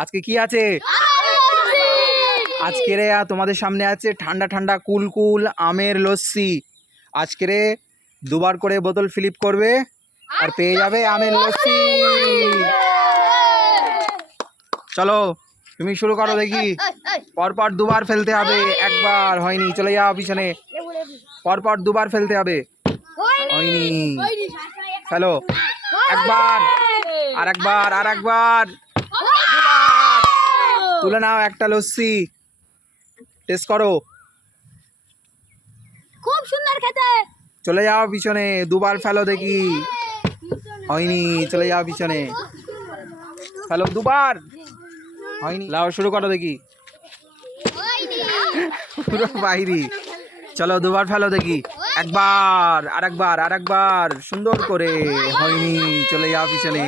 আজকে কি আছে? আজকে রে তোমাদের সামনে আছে ঠান্ডা ঠান্ডা কুল কুল আমের লস্যি। আজকে রে দুবার করে বোতল ফিলিপ করবে আর পেয়ে যাবে আমের লস্যি। চলো তুমি শুরু করো দেখি। পরপর দুবার ফেলতে হবে, একবার হয়নি চলে যাও পিছনে। পরপর দুবার ফেলতে হবে, হয়নি ফেলো। একবার আর একবার আর একবার, তুলে নাও একটা লস্যি, টেস্ট করো। খুব সুন্দর খেতে। চলে যাও পিছনে, দুবার ফেলো দেখি, হয়নি চলে যাও পিছনে। ফেলো দুবার, হয়নি লাও শুরু করো দেখি। পুরো বাইরি। চলো দুবার ফেলো দেখি, একবার আর একবার আর একবার, সুন্দর করে, হয়নি চলে যাও পিছনে।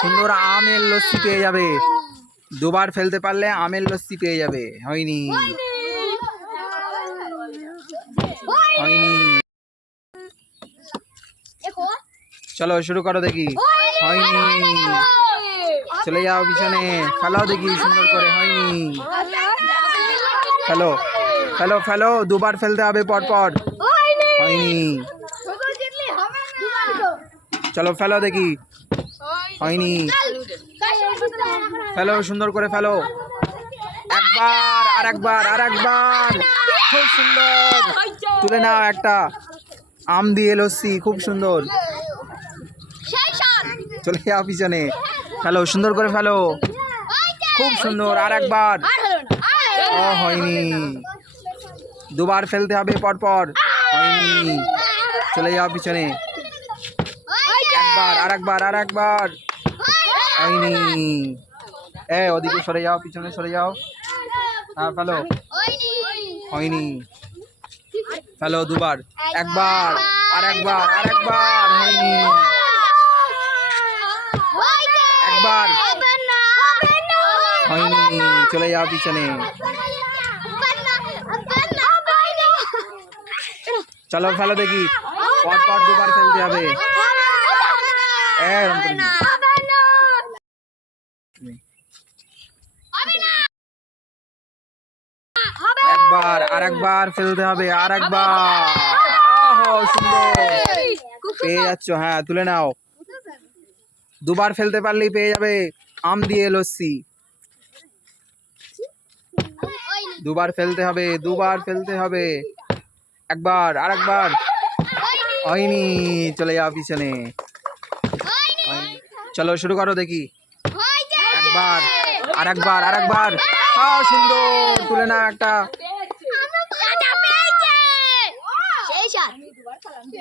সুন্দর আমের লস্যি পেয়ে যাবে, দুবার ফেলতে পারলে আমের লস্যি পেয়ে যাবে, হয়নি হয়নি। চলো শুরু করো দেখি, হয়নি চলে যাও পিছনে। ফেলাও দেখি সুন্দর করে, হয়নি ফেলো ফেলো ফেলো, দুবার ফেলতে হবে পরপর, হয়নি। চলো ফেলো দেখি, হয়নি ফেলো সুন্দর করে ফেলো। একবার আর একবার আর একবার, খুব সুন্দর। তুলে নাও একটা আম দিয়ে লস্যি, খুব সুন্দর। চলে যাও পিছনে, ফেলো সুন্দর করে ফেলো, খুব সুন্দর। আর একবার, ও হয়নি, দুবার ফেলতে হবে পরপর, হয়নি চলে যাও পিছনে। একবার আর একবার আর একবার, হয়নি। ওদিকে সরে যাও, পিছনে সরে যাও। হ্যাঁ ফেলো, হয়নি ফেলো দুবার। একবার আর একবার আর একবার, হয়নি। একবার, হয়নি চলে যাও পিছনে। চলো ফেলো দেখি, পরপর দুবার ফেলতে হবে। একবার আর একবার ফেলতে হবে, আর একবার, সুন্দর পেয়ে যাচ্ছ। হ্যাঁ তুলে নাও, দুবার ফেলতে পারলেই পেয়ে যাবে আম দিয়ে লস্যি। দুবার ফেলতে হবে, দুবার ফেলতে হবে। একবার আর একবার, হয়নি চলে যাও পিছনে। চলো শুরু করো দেখি, একবার আর একবার আর একবার, সুন্দর। তুলে নাও একটা,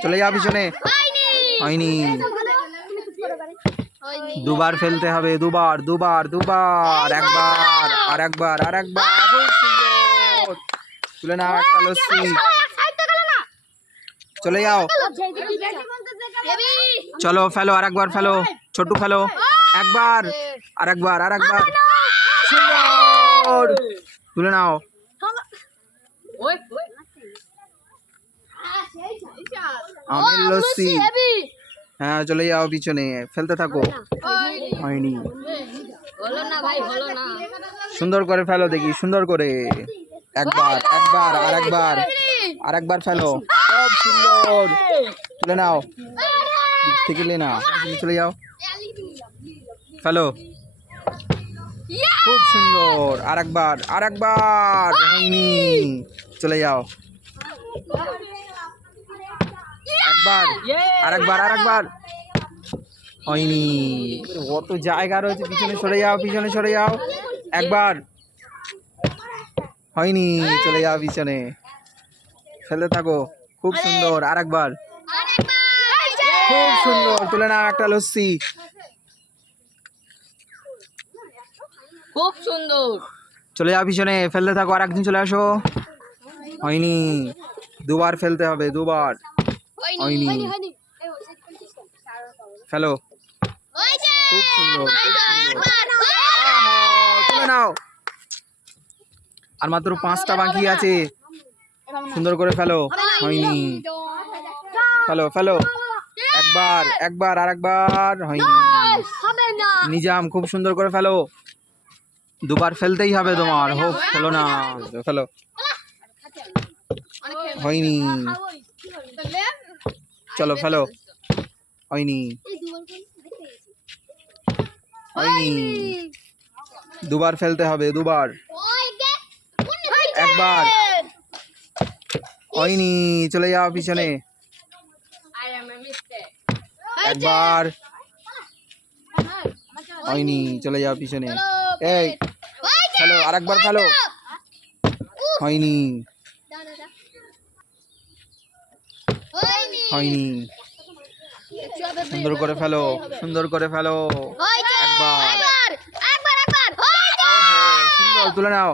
চলে যাও পিছনে, হয়নি। দুবার ফেলতে হবে, দুবার দুবার দুবার, একবার আর একবার আর একবার, খুব সুন্দর। তুলে নাও একটা লস্যি, চলে যাও। চলো ফেলো আর একবার ফেলো, ছোট্টু ফেলো। একবার আর একবার আর একবার, সুন্দর। তুলে নাও, আমের লস্যি। হ্যাঁ চলে যাও পিছনে, ফেলতে থাকো, হয়নি। সুন্দর করে ফেলো দেখি, সুন্দর করে। একবার একবার আর একবার আর একবার ফেলো, খুব সুন্দর। তুলে নাও, থেকে না চলে যাও, ফেলো, খুব সুন্দর। আর একবার আর একবার, হয়নি চলে যাও। একবার আর একবার আর একবার, হয়নি। কত জায়গা রয়েছে, পিছনে সরে যাও, পিছনে সরে যাও। একবার, হয়নি চলে যাও পিছনে, ফেলতে থাকো, খুব সুন্দর। আর একবার, খুব সুন্দর। তুলে নাও একটা লস্যি, খুব সুন্দর। চলে যাও পিছনে, ফেলতে থাকো। আর একদিন চলে আসো, হয়নি। দুবার ফেলতে হবে, দুবার, হয়নি ফেলো, খুব সুন্দর খুব সুন্দর। তুলে নাও, আর মাত্র 5টা বাকি আছে, সুন্দর করে ফেলো, হয়নি। ফেলো ফেলো, একবার একবার আর একবার, হয়নি। হবে না নিজাম খুব সুন্দর করে ফেলো, দুবার ফেলতেই হবে তোমার। হোক ফেলো না, ফেলো। হয়নি, চলো ফেলো। হয়নি, হয়নি, দুবার ফেলতে হবে, দুবার। একবার, হয়নি, চলে যাও পিছনে। একবার, হয়নি, চলে যাও পিছনে। এই ফেলো, আরেকবার ফেলো। হয়নি, হয়নি, সুন্দর করে ফেলো, সুন্দর করে ফেলো। একবার, সুন্দর, তুলে নাও।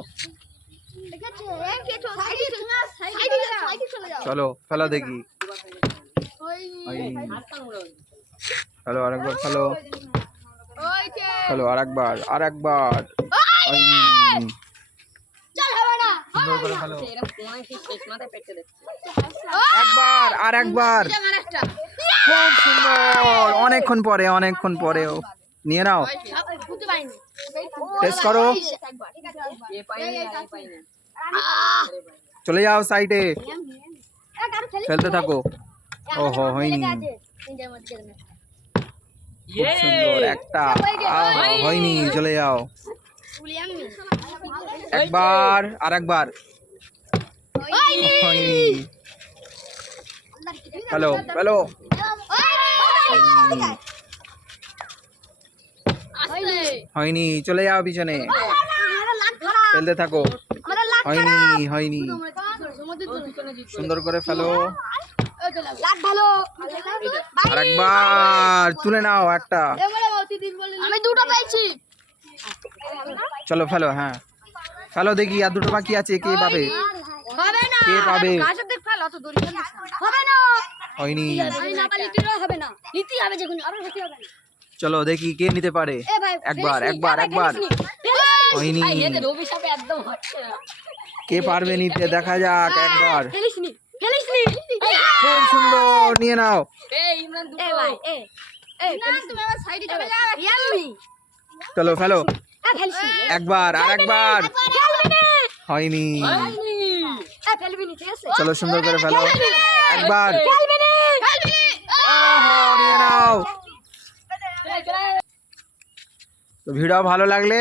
চলো ফেলো দেখি। হয়নি, ফেলো আরেকবার, ফেলো ফেলো আরেকবার, আরেকবার। হয়নি, সুন্দর করে ফেলো। একবার, আর একবার। খুব সুন্দর, অনেকক্ষণ পরে, অনেকক্ষণ পরেও নিয়ে নাও। টেস্ট করো, চলে যাও সাইডে, ফেলতে থাকো। ওহো, হয়নি, খুব সুন্দর একটা। হয়নি, চলে যাও। একবার, আর একবার। হয়নি, ফেলো ফেলো। হয়নি, চলে যাও পিছনে, ফেলতে থাকো। হয়নি, হয়নি, সুন্দর করে ফেলো। আরেকবার, তুলে নাও একটা। আমি দুটো পেয়েছি চলো ফেলো, হ্যাঁ ফেলো দেখি, আর দুটো বাকি আছে, কে পাবে? হবে না কে পাবে? হবে না হয়নি, আমি না পারলে লিটিরও হবে না লিটি হবে যেগুলো আবার হতে হবে না চলো দেখি কে নিতে পারে। এ ভাই একবার, একবার, একবার। হয়নি, অভিশাপে একদম হচ্ছে না কে পারবে নিতে, দেখা যাক। একবার, ফেলিসনি খুব সুন্দর, নিয়ে নাও। এই ইমরান দুটো এ ভাই এ তুমি আমার সাইডে চলে যাও ইয়াম্মি চলো ফেলো। ফেলিসনি একবার, আর একবার। হয়নি, ফেলবি নি ঠিক আছে চলো সুন্দর করে ফেলো। একবার, ফেলবি নি ওহো, নিয়ে নাও। তো ভিডিও ভালো লাগলে